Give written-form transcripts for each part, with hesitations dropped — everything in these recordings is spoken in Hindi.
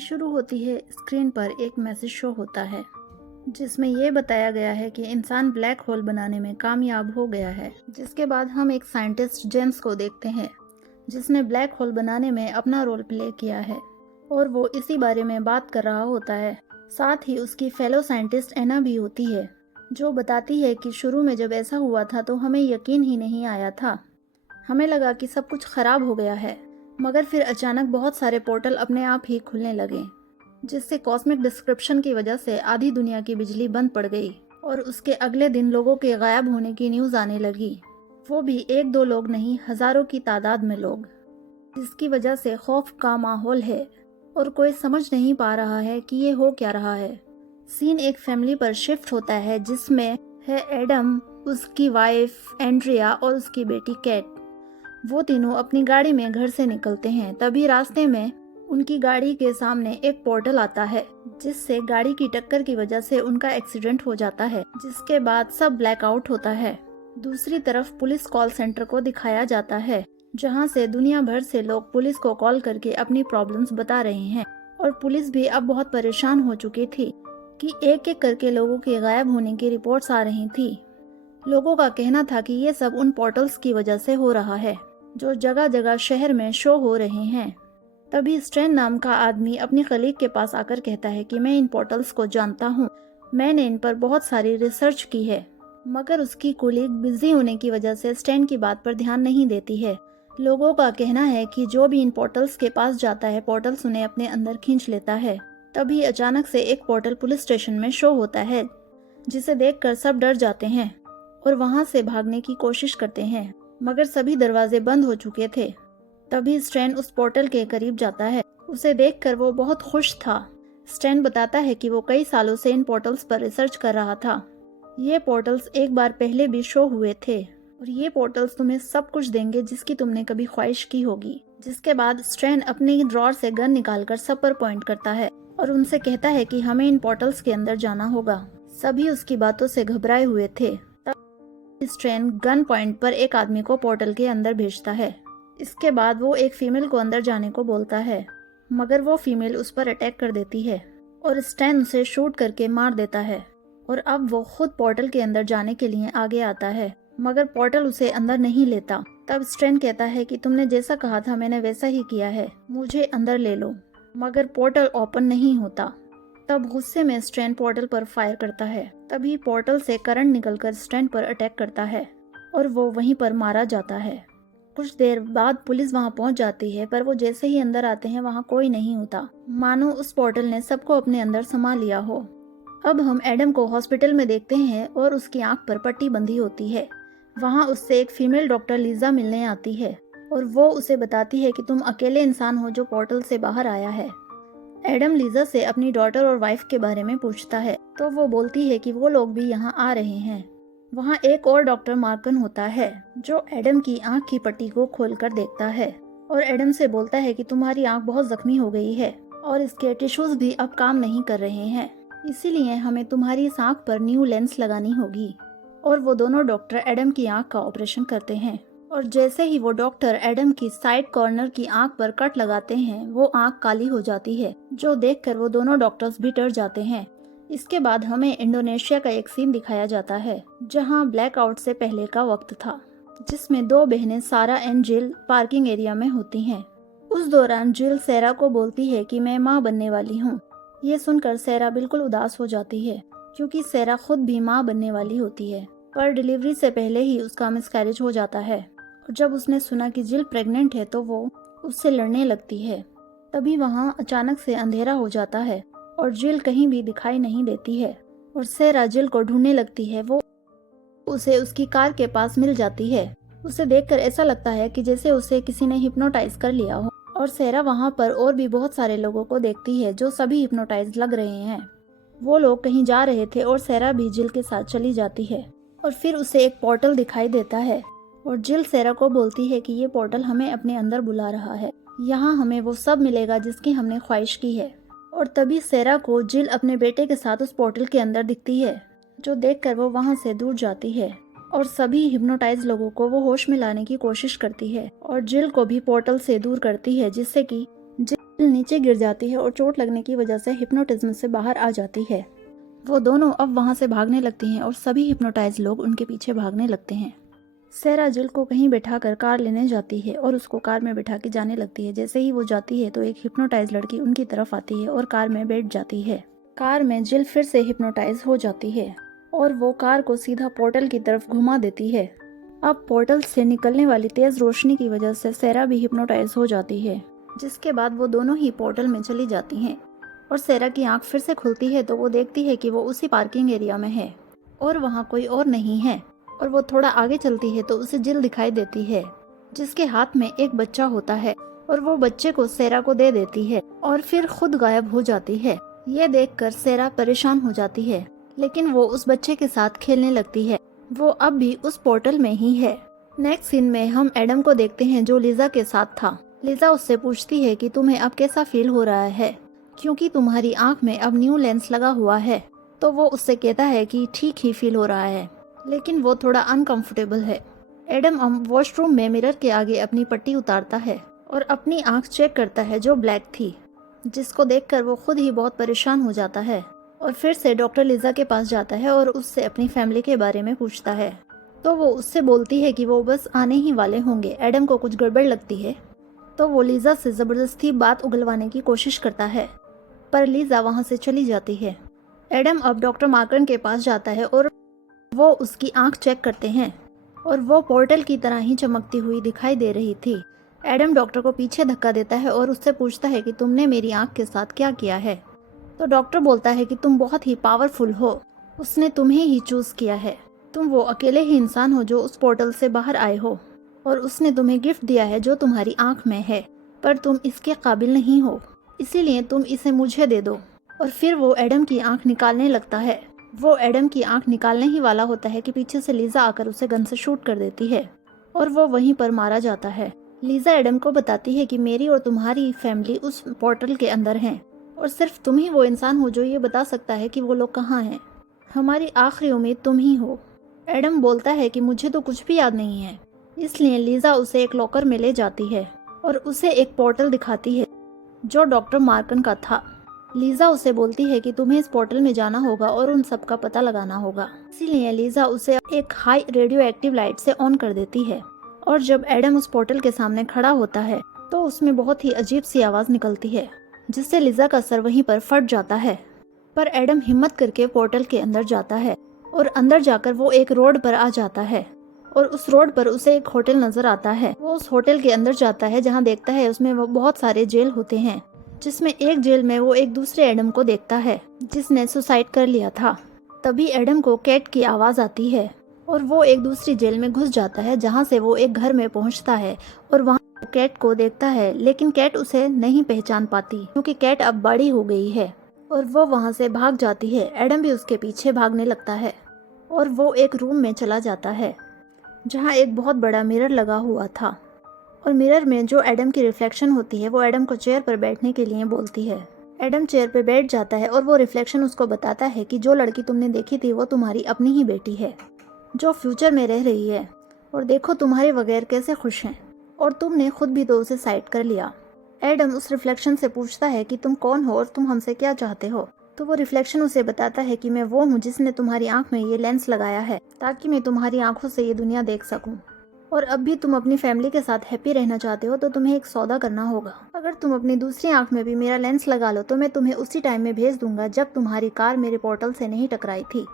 शुरू होती है, स्क्रीन पर एक मैसेज शो होता है जिसमें ये बताया गया है कि इंसान ब्लैक होल बनाने में कामयाब हो गया है। जिसके बाद हम एक साइंटिस्ट जेम्स को देखते हैं जिसने ब्लैक होल बनाने में अपना रोल प्ले किया है और वो इसी बारे में बात कर रहा होता है। साथ ही उसकी फेलो साइंटिस्ट एना भी होती है जो बताती है कि शुरू में जब ऐसा हुआ था तो हमें यकीन ही नहीं आया था। हमें लगा कि सब कुछ खराब हो गया है, मगर फिर अचानक बहुत सारे पोर्टल अपने आप ही खुलने लगे, जिससे कॉस्मिक डिस्क्रिप्शन की वजह से आधी दुनिया की बिजली बंद पड़ गई और उसके अगले दिन लोगों के गायब होने की न्यूज़ आने लगी। वो भी एक दो लोग नहीं, हजारों की तादाद में लोग, जिसकी वजह से खौफ का माहौल है और कोई समझ नहीं पा रहा है कि ये हो क्या रहा है। सीन एक फैमिली पर शिफ्ट होता है जिसमें है एडम, उसकी वाइफ एंड्रिया और उसकी बेटी कैट। वो तीनों अपनी गाड़ी में घर से निकलते हैं। तभी रास्ते में उनकी गाड़ी के सामने एक पोर्टल आता है जिससे गाड़ी की टक्कर की वजह से उनका एक्सीडेंट हो जाता है, जिसके बाद सब ब्लैकआउट होता है। दूसरी तरफ पुलिस कॉल सेंटर को दिखाया जाता है जहां से दुनिया भर से लोग पुलिस को कॉल करके अपनी प्रॉब्लम्स बता रहे हैं और पुलिस भी अब बहुत परेशान हो चुकी थी कि एक एक करके लोगों के गायब होने की रिपोर्ट्स आ रही थी। लोगों का कहना था कि ये सब उन पोर्टल्स की वजह से हो रहा है जो जगह जगह शहर में शो हो रहे हैं। तभी स्ट्रेन नाम का आदमी अपनी कलीग के पास आकर कहता है कि मैं इन पोर्टल्स को जानता हूँ, मैंने इन पर बहुत सारी रिसर्च की है। मगर उसकी कलीग बिजी होने की वजह से स्ट्रेन की बात पर ध्यान नहीं देती है। लोगों का कहना है कि जो भी इन पोर्टल्स के पास जाता है पोर्टल्स उन्हें अपने अंदर खींच लेता है। तभी अचानक से एक पोर्टल पुलिस स्टेशन में शो होता है जिसे देखकर सब डर जाते हैं और वहां से भागने की कोशिश करते हैं, मगर सभी दरवाजे बंद हो चुके थे। तभी स्ट्रेन उस पोर्टल के करीब जाता है। उसे देखकर वो बहुत खुश था। स्ट्रेन बताता है कि वो कई सालों से इन पोर्टल्स पर रिसर्च कर रहा था। ये पोर्टल्स एक बार पहले भी शो हुए थे और ये पोर्टल्स तुम्हें सब कुछ देंगे जिसकी तुमने कभी ख्वाहिश की होगी। जिसके बाद स्ट्रेन अपनी ड्रॉर से गन निकालकर सब पर पॉइंट करता है और उनसे कहता है कि हमें इन पोर्टल्स के अंदर जाना होगा। सभी उसकी बातों से घबराए हुए थे। स्ट्रेन गन पॉइंट पर एक आदमी को पोर्टल के अंदर भेजता है। इसके बाद वो एक फीमेल को अंदर जाने को बोलता है, मगर वो फीमेल उस पर अटैक कर देती है और स्ट्रेन उसे शूट करके मार देता है। और अब वो खुद पोर्टल के अंदर जाने के लिए आगे आता है, मगर पोर्टल उसे अंदर नहीं लेता। तब स्ट्रेन कहता है कि तुमने जैसा कहा था मैंने वैसा ही किया है, मुझे अंदर ले लो। मगर पोर्टल ओपन नहीं होता। तब गुस्से में स्ट्रेन पोर्टल पर फायर करता है। तभी पोर्टल से करंट निकलकर स्ट्रेन पर अटैक करता है और वो वहीं पर मारा जाता है। कुछ देर बाद पुलिस वहां पहुंच जाती है, पर वो जैसे ही अंदर आते हैं वहां कोई नहीं होता, मानो उस पोर्टल ने सबको अपने अंदर समा लिया हो। अब हम एडम को हॉस्पिटल में देखते हैं और उसकी आंख पर पट्टी बंधी होती है। वहां उससे एक फीमेल डॉक्टर लीजा मिलने आती है और वो उसे बताती है कि तुम अकेले इंसान हो जो पोर्टल से बाहर आया है। एडम लीजा से अपनी डॉटर और वाइफ के बारे में पूछता है तो वो बोलती है कि वो लोग भी यहाँ आ रहे हैं। वहाँ एक और डॉक्टर मार्कन होता है जो एडम की आंख की पट्टी को खोलकर देखता है और एडम से बोलता है कि तुम्हारी आंख बहुत जख्मी हो गई है और इसके टिश्यूज भी अब काम नहीं कर रहे हैं, इसीलिए हमें तुम्हारी इस आंख पर न्यू लेंस लगानी होगी। और वो दोनों डॉक्टर एडम की आंख का ऑपरेशन करते हैं और जैसे ही वो डॉक्टर एडम की साइड कॉर्नर की आंख पर कट लगाते हैं वो आंख काली हो जाती है, जो देखकर वो दोनों डॉक्टर्स भी डर जाते हैं। इसके बाद हमें इंडोनेशिया का एक सीन दिखाया जाता है जहां ब्लैकआउट से पहले का वक्त था, जिसमें दो बहनें सारा एंड जिल पार्किंग एरिया में होती हैं। उस दौरान जिल सेरा को बोलती है कि मैं माँ बनने वाली हूँ। ये सुनकर सेरा बिल्कुल उदास हो जाती है क्योंकि सेरा खुद भी माँ बनने वाली होती है, पर डिलीवरी से पहले ही उसका मिसकैरेज हो जाता है। और जब उसने सुना कि जिल प्रेग्नेंट है तो वो उससे लड़ने लगती है। तभी वहाँ अचानक से अंधेरा हो जाता है और जिल कहीं भी दिखाई नहीं देती है और सेरा जिल को ढूंढने लगती है। वो उसे उसकी कार के पास मिल जाती है। उसे देखकर ऐसा लगता है कि जैसे उसे किसी ने हिप्नोटाइज कर लिया हो और सेरा वहाँ पर और भी बहुत सारे लोगों को देखती है जो सभी हिप्नोटाइज लग रहे हैं। वो लोग कहीं जा रहे थे और सेरा भी जिल के साथ चली जाती है और फिर उसे एक पोर्टल दिखाई देता है और जिल सेरा को बोलती है कि ये पोर्टल हमें अपने अंदर बुला रहा है, यहाँ हमें वो सब मिलेगा जिसकी हमने ख्वाहिश की है। और तभी सेरा को जिल अपने बेटे के साथ उस पोर्टल के अंदर दिखती है, जो देखकर वो वहाँ से दूर जाती है और सभी हिप्नोटाइज लोगों को वो होश में लाने की कोशिश करती है और जिल को भी पोर्टल से दूर करती है, जिससे कि जिल नीचे गिर जाती है और चोट लगने की वजह से हिप्नोटिज्म से बाहर आ जाती है। वो दोनों अब वहाँ से भागने लगती हैं और सभी हिप्नोटाइज लोग उनके पीछे भागने लगते हैं। सेरा जिल को कहीं बैठाकर कार लेने जाती है और उसको कार में बैठा के जाने लगती है। जैसे ही वो जाती है तो एक हिप्नोटाइज लड़की उनकी तरफ आती है और कार में बैठ जाती है। कार में जिल फिर से हिप्नोटाइज हो जाती है और वो कार को सीधा पोर्टल की तरफ घुमा देती है। अब पोर्टल से निकलने वाली तेज रोशनी की वजह से सेरा भी हिप्नोटाइज हो जाती है, जिसके बाद वो दोनों ही पोर्टल में चली जाती हैं और सेरा की आंख फिर से खुलती है तो वो देखती है कि वो उसी पार्किंग एरिया में है और वहाँ कोई और नहीं है। और वो थोड़ा आगे चलती है तो उसे जिल दिखाई देती है, जिसके हाथ में एक बच्चा होता है और वो बच्चे को सेरा को दे देती है और फिर खुद गायब हो जाती है। ये देखकर सेरा परेशान हो जाती है, लेकिन वो उस बच्चे के साथ खेलने लगती है। वो अब भी उस पोर्टल में ही है। नेक्स्ट सीन में हम एडम को देखते हैं जो लिजा के साथ था। लिजा उससे पूछती है कि तुम्हें अब कैसा फील हो रहा है, क्योंकि तुम्हारी आंख में अब न्यू लेंस लगा हुआ है। तो वो उससे कहता है कि ठीक ही फील हो रहा है, लेकिन वो थोड़ा अनकंफर्टेबल है। एडम अब वॉशरूम में मिरर के आगे अपनी पट्टी उतारता है और अपनी आंख चेक करता है जो ब्लैक थी, जिसको देखकर वो खुद ही बहुत परेशान हो जाता है और फिर से डॉक्टर लिजा के पास जाता है और उससे अपनी फैमिली के बारे में पूछता है। तो वो उससे बोलती है कि वो बस आने ही वाले होंगे। एडम को कुछ गड़बड़ लगती है तो वो लिजा से ज़बरदस्ती बात उगलवाने की कोशिश करता है, पर लिजा वहाँ से चली जाती है। एडम अब डॉक्टर मार्कन के पास जाता है और वो उसकी आंख चेक करते हैं और वो पोर्टल की तरह ही चमकती हुई दिखाई दे रही थी। एडम डॉक्टर को पीछे धक्का देता है और उससे पूछता है कि तुमने मेरी आंख के साथ क्या किया है। तो डॉक्टर बोलता है कि तुम बहुत ही पावरफुल हो, उसने तुम्हें ही चूज किया है। तुम वो अकेले ही इंसान हो जो उस पोर्टल से बाहर आए हो और उसने तुम्हें गिफ्ट दिया है जो तुम्हारी आंख में है, पर तुम इसके काबिल नहीं हो, इसीलिए तुम इसे मुझे दे दो। और फिर वो एडम की आंख निकालने लगता है। वो एडम की आंख निकालने ही वाला होता है कि पीछे से लिजा आकर उसे गन से शूट कर देती है और वो वहीं पर मारा जाता है। लिजा एडम को बताती है कि मेरी और तुम्हारी फैमिली उस पोर्टल के अंदर हैं और सिर्फ तुम ही वो इंसान हो जो ये बता सकता है कि वो लोग कहाँ हैं। हमारी आखिरी उम्मीद तुम ही हो। एडम बोलता है कि मुझे तो कुछ भी याद नहीं है, इसलिए लिजा उसे एक लॉकर में ले जाती है और उसे एक पोर्टल दिखाती है जो डॉक्टर मार्कन का था। लिजा उसे बोलती है कि तुम्हें इस पोर्टल में जाना होगा और उन सब का पता लगाना होगा, इसीलिए लिजा उसे एक हाई रेडियो एक्टिव लाइट से ऑन कर देती है। और जब एडम उस पोर्टल के सामने खड़ा होता है तो उसमें बहुत ही अजीब सी आवाज़ निकलती है, जिससे लिजा का सर वहीं पर फट जाता है। पर एडम हिम्मत करके पोर्टल के अंदर जाता है और अंदर जाकर वो एक रोड पर आ जाता है और उस रोड पर उसे एक होटल नजर आता है। वो उस होटल के अंदर जाता है जहाँ देखता है उसमें वो बहुत सारे जेल होते हैं, जिसमें एक जेल में वो एक दूसरे एडम को देखता है जिसने सुसाइड कर लिया था। तभी एडम को कैट की आवाज़ आती है और वो एक दूसरी जेल में घुस जाता है जहाँ से वो एक घर में पहुँचता है और वहाँ कैट को देखता है, लेकिन कैट उसे नहीं पहचान पाती क्योंकि कैट अब बड़ी हो गई है और वो वहाँ से भाग जाती है। एडम भी उसके पीछे भागने लगता है और वो एक रूम में चला जाता है जहाँ एक बहुत बड़ा मिरर लगा हुआ था और मिरर में जो एडम की रिफ्लेक्शन होती है वो एडम को चेयर पर बैठने के लिए बोलती है। एडम चेयर पर बैठ जाता है और वो रिफ्लेक्शन उसको बताता है कि जो लड़की तुमने देखी थी वो तुम्हारी अपनी ही बेटी है जो फ्यूचर में रह रही है, और देखो तुम्हारे बगैर कैसे खुश हैं, और तुमने खुद भी तो उसे साइड कर लिया। एडम उस रिफ्लेक्शन से पूछता है कि तुम कौन हो और तुम हमसे क्या चाहते हो। तो वो रिफ्लेक्शन उसे बताता है कि मैं वो हूँ जिसने तुम्हारी आंख में ये लेंस लगाया है ताकि मैं तुम्हारी आंखों से ये दुनिया देख सकूं। और अब भी तुम अपनी फैमिली के साथ हैप्पी रहना चाहते हो तो तुम्हें एक सौदा करना होगा। अगर तुम अपनी दूसरी आंख में भी मेरा लेंस लगा लो तो मैं तुम्हें उसी टाइम में भेज दूंगा जब तुम्हारी कार मेरे पोर्टल से नहीं टकराई थी,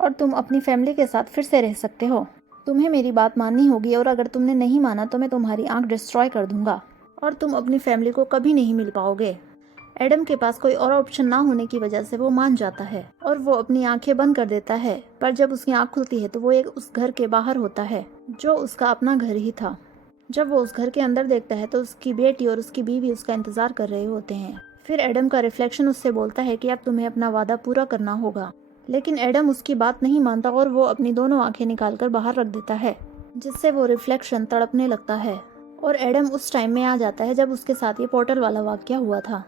और तुम अपनी फैमिली के साथ फिर से रह सकते हो। तुम्हें मेरी बात माननी होगी और अगर तुमने नहीं माना तो मैं तुम्हारी आंख डिस्ट्रॉय कर दूंगा और तुम अपनी फैमिली को कभी नहीं मिल पाओगे। एडम के पास कोई और ऑप्शन ना होने की वजह से वो मान जाता है और वो अपनी आंखें बंद कर देता है, पर जब उसकी आंख खुलती है तो वो एक उस घर के बाहर होता है जो उसका अपना घर ही था। जब वो उस घर के अंदर देखता है तो उसकी बेटी और उसकी बीवी उसका इंतजार कर रहे होते हैं। फिर एडम का रिफ्लेक्शन उससे बोलता है कि अब तुम्हें अपना वादा पूरा करना होगा, लेकिन एडम उसकी बात नहीं मानता और वो अपनी दोनों आंखें निकालकर बाहर रख देता है, जिससे वो रिफ्लेक्शन तड़पने लगता है। और एडम उस टाइम में आ जाता है जब उसके साथ ये पोर्टल वाला वाकया हुआ था।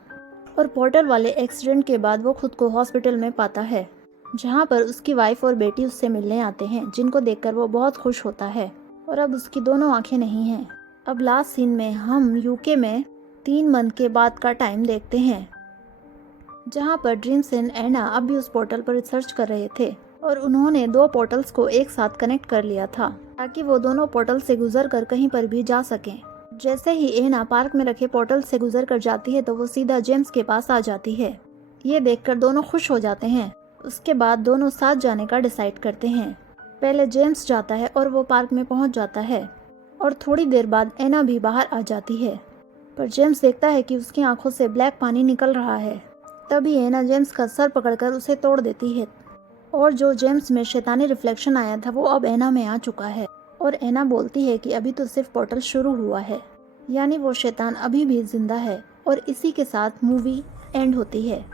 और पोर्टल वाले एक्सीडेंट के बाद वो खुद को हॉस्पिटल में पाता है जहाँ पर उसकी वाइफ और बेटी उससे मिलने आते हैं, जिनको देखकर वो बहुत खुश होता है। और अब उसकी दोनों आंखें नहीं हैं। अब लास्ट सीन में हम यूके में 3 मंथ के बाद का टाइम देखते हैं, जहां पर ड्रीम्स एंड एना अब भी उस पोर्टल पर रिसर्च कर रहे थे और उन्होंने 2 पोर्टल्स को एक साथ कनेक्ट कर लिया था ताकि वो दोनों पोर्टल से गुजर कर कहीं पर भी जा सकें। जैसे ही एना पार्क में रखे पोर्टल से गुजर कर जाती है तो वो सीधा जेम्स के पास आ जाती है। ये देखकर दोनों खुश हो जाते हैं। उसके बाद दोनों साथ जाने का डिसाइड करते हैं। पहले जेम्स जाता है और वो पार्क में पहुंच जाता है और थोड़ी देर बाद एना भी बाहर आ जाती है, पर जेम्स देखता है कि उसकी आंखों से ब्लैक पानी निकल रहा है। तभी एना जेम्स का सर पकड़कर उसे तोड़ देती है और जो जेम्स में शैतानी रिफ्लेक्शन आया था वो अब एना में आ चुका है और एना बोलती है कि अभी तो सिर्फ पोर्टल शुरू हुआ है, यानी वो शैतान अभी भी जिंदा है। और इसी के साथ मूवी एंड होती है।